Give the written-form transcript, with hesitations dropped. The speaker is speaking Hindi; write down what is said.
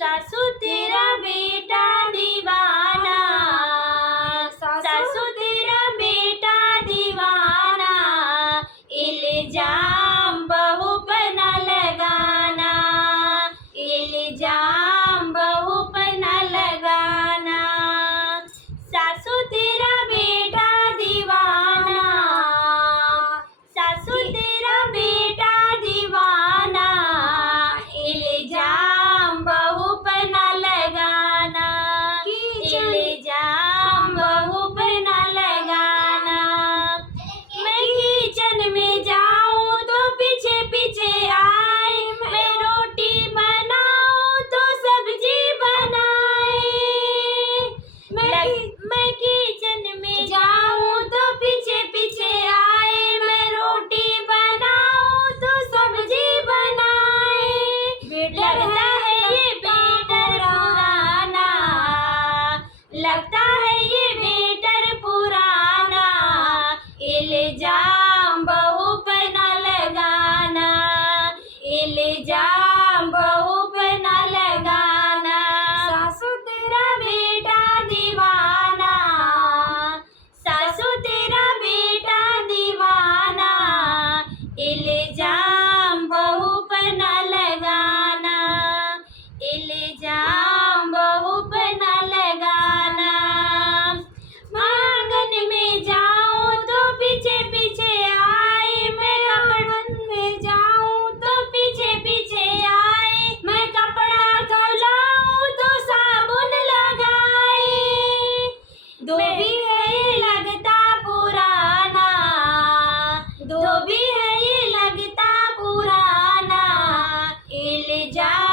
सासू तेरा बेटा दीवाना, सासू तेरा बेटा दीवाना, इल्जाम बहू पर न लगाना, इल्जाम बहू पर न लगाना। सासू तेरा बेटा दीवाना, सासू तेरा बेटा दीवाना, इल्जाम बहू पर न लगाना, इल्जाम बहू पर न लगाना। मैं किचन में जाऊं तो पीछे पीछे आए, मैं रोटी बनाऊं तो सब्जी बनाए। मैं किचन में जाऊं तो पीछे पीछे आए, मैं रोटी बनाऊं तो सब्जी बनाए। लगता है ये बेटर पुराना, लगता है ये बेटर पुराना, इल्जाम बहू पर न लगाना, इल्जाम बहू पर न लगाना। सासू तेरा बेटा दीवाना, सासू तेरा बेटा दीवाना, इल्जाम बहू पर न लगाना, इल्जाम बहू पर न लगाना। आंगन में जाऊं तो पीछे पीछे आए, मैं कपड़न में जाऊं तो पीछे पीछे आए, मैं कपड़ा धुलाऊं तो साबुन लगाए। धोबी है ये लगता पुराना, धोबी है ये लगता पुराना, इल्जाम